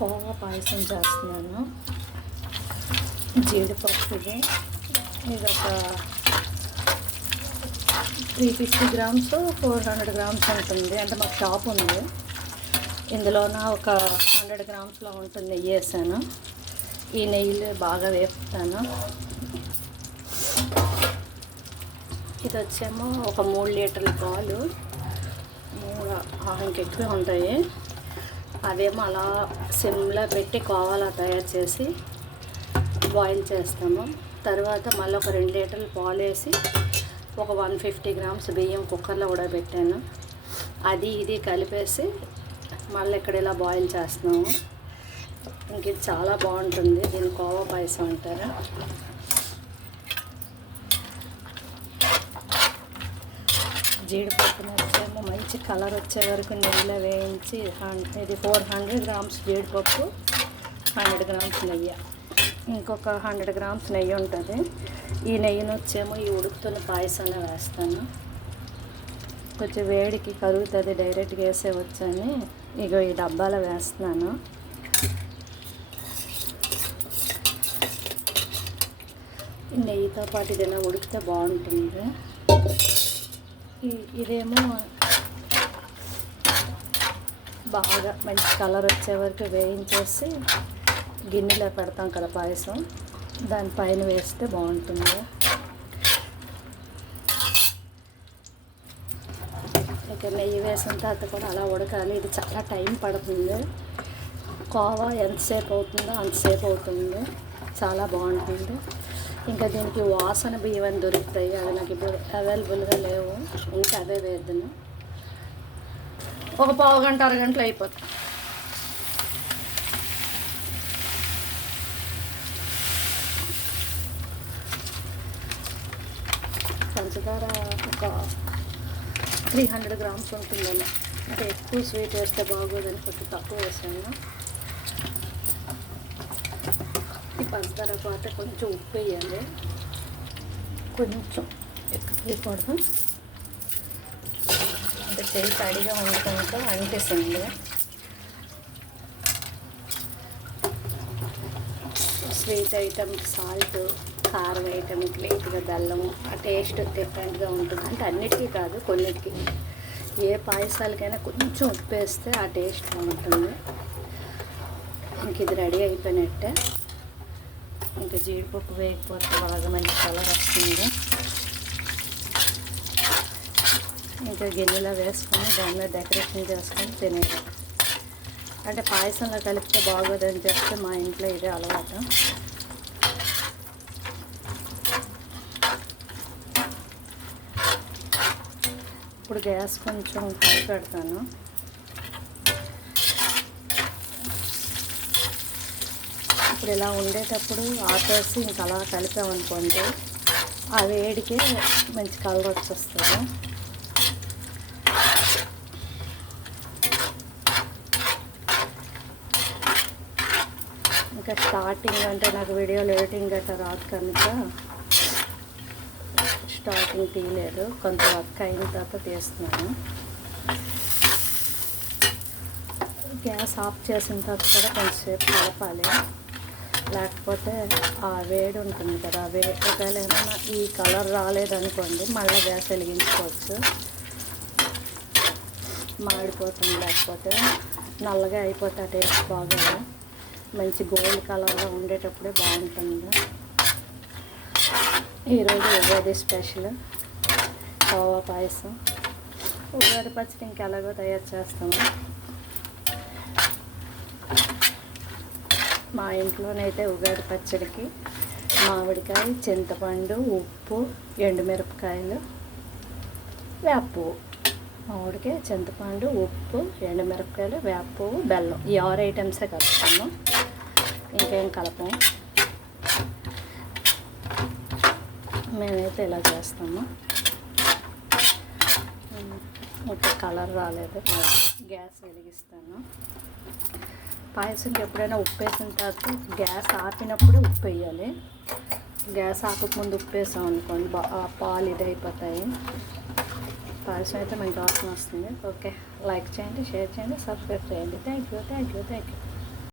కోవా పాయసం చేస్తున్నాను. జీడిపప్పు ఇది ఒక 350 గ్రామ్స్ 400 గ్రామ్స్ ఉంటుంది. అంటే మాకు షాప్ ఉంది. ఇందులోన ఒక 100 గ్రామ్స్లో ఉంటుంది. నెయ్యి వేసాను. ఈ నెయ్యిలో బాగా వేపుతాను. ఇది వచ్చేమో ఒక 3 లీటర్ల పాలు, ఇంకెక్కువ ఉంటాయి. అవేమో అలా సిమ్లో పెట్టి కోవాలా తయారు చేసి బాయిల్ చేస్తాము. తర్వాత మళ్ళీ ఒక 2 లీటర్ల పాలు వేసి ఒక 150 గ్రామ్స్ బియ్యం కుక్కర్లో కూడా పెట్టాను. అది ఇది కలిపేసి మళ్ళీ ఇక్కడ ఇలా బాయిల్ చేస్తున్నాము. ఇంక ఇది చాలా బాగుంటుంది. దీన్ని కోవా పాయసం అంటారు. జీడిపప్పును వచ్చేమో మంచి కలర్ వచ్చే వరకు నెయ్యిలో వేయించి, ఇది 400 గ్రామ్స్ జీడిపప్పు, 100 గ్రామ్స్ నెయ్యి, ఇంకొక 100 గ్రామ్స్ నెయ్యి ఉంటుంది. ఈ నెయ్యిని వచ్చేమో ఈ ఉడుకుతున్న పాయసంలో వేస్తాను. కొంచెం వేడికి కరుగుతుంది, డైరెక్ట్గా వేసే వచ్చని ఇక ఈ డబ్బాలో వేస్తున్నాను. నెయ్యితో పాటు ఇది ఇలా ఉడికితే బాగుంటుంది. ఇదేమో బాగా మంచి కలర్ వచ్చే వరకు వేయించేసి గిన్నెలో పెడతాం కదా పాయసం, దానిపైన వేస్తే బాగుంటుంది. ఇక నెయ్యి వేసిన తర్వాత కూడా అలా ఉడకాలి. ఇది చాలా టైం పడుతుంది. కోవా ఎంతసేపు అవుతుందో అంతసేపు అవుతుంది. చాలా బాగుంటుంది. ఇంకా దీనికి వాసన బియ్యం అని దొరుకుతాయి. అవి నాకు ఇప్పుడు అవైలబుల్గా లేవు. ఇంకా అవే వేద్దాను. ఒక పావు గంట అరగంటలో అయిపోతుంది. పంచదార ఒక 300 గ్రామ్స్ ఉంటుందని, అంటే ఎక్కువ స్వీట్ వేస్తే బాగోదని కొంచెం తక్కువ వేసాను. ఈ పంచదార పాటు కొంచెం ఉప్పు వేయాలి. కొంచెం ఎక్కువ వేయకూడదు, అంటే చేయి తడిగా ఉండటంతో అనిపిస్తుంది. స్వీట్ ఐటమ్ సాల్ట్, కారం ఐటమ్కి లైట్గా బెల్లం, ఆ టేస్ట్ డిఫరెంట్గా ఉంటుంది. అంటే అన్నిటికీ కాదు, కొన్నిటికి. ఏ పాయసాలకైనా కొంచెం ఉప్పు వేస్తే ఆ టేస్ట్ బాగుంటుంది. ఇంక ఇది రెడీ అయిపోయినట్టే. ఇంకా జీడిపప్పు వేయకపోతే బాగా మంచి కలర్ వస్తుంది. ఇంకా గిన్నెలో వేసుకొని దాని మీద డెకరేషన్ చేసుకొని తినేది. అంటే పాయసంలో కలిపితే బాగోదని చెప్తే మా ఇంట్లో ఇదే అలవాటు. ఇప్పుడు గ్యాస్ కొంచెం హై పెడతాను. ఇప్పుడు ఇలా ఉండేటప్పుడు ఆపేసి ఇంకా అలా కలిపామనుకోండి, ఆ వేడికి మంచి కలర్ వచ్చేస్తుంది. ఇంకా స్టార్టింగ్ అంటే నాకు వీడియోలో ఎడిటింగ్ గట్రా రాదు కనుక స్టార్టింగ్ తీయలేదు. కొంత వర్క్ అయిన తర్వాత తీస్తున్నాను. గ్యాస్ ఆఫ్ చేసిన తర్వాత కూడా కొంచెంసేపు కలపాలి. లేకపోతే ఆ వేడి ఉంటుంది కదా, ఒకవేళ ఏమైనా ఈ కలర్ రాలేదనుకోండి మళ్ళీ గ్యాస్ వెలిగించుకోవచ్చు. మాడిపోతుంది, లేకపోతే నల్లగా అయిపోతే ఆ టేస్ట్ బాగోదు. మంచి గోల్డ్ కలర్లో ఉండేటప్పుడే బాగుంటుంది. ఈరోజు ఉగాది స్పెషల్ కోవా పాయసం. ఉగాది పచ్చడి ఇంకా ఎలాగో తయారు చేస్తాము. మా ఇంట్లోనైతే ఉగాది పచ్చడికి మామిడికాయ, చింతపండు, ఉప్పు, ఎండుమిరపకాయలు, వేపువ్వు. మామిడికాయ, చింతపండు, ఉప్పు, ఎండుమిరపకాయలు, వేపువ్వు, బెల్లం, ఈ 6 ఐటమ్సే కలుపుతాము. ఇంకేం కలపము. మేమైతే ఇలా చేస్తాము. ఇంకా కలర్ రాలేదు. గ్యాస్ వెలిగిస్తాను. పాయసంకి ఎప్పుడైనా ఉప్పు వేసిన తర్వాత గ్యాస్ ఆపినప్పుడు ఉప్పు వేయాలి. గ్యాస్ ఆపకముందు ఉప్పు వేసాం అనుకోండి పాలు ఇది అయిపోతాయి. పాయసం అయితే మంచి వాసన వస్తుంది. ఓకే, లైక్ చేయండి, షేర్ చేయండి, సబ్స్క్రైబ్ చేయండి. Thank you.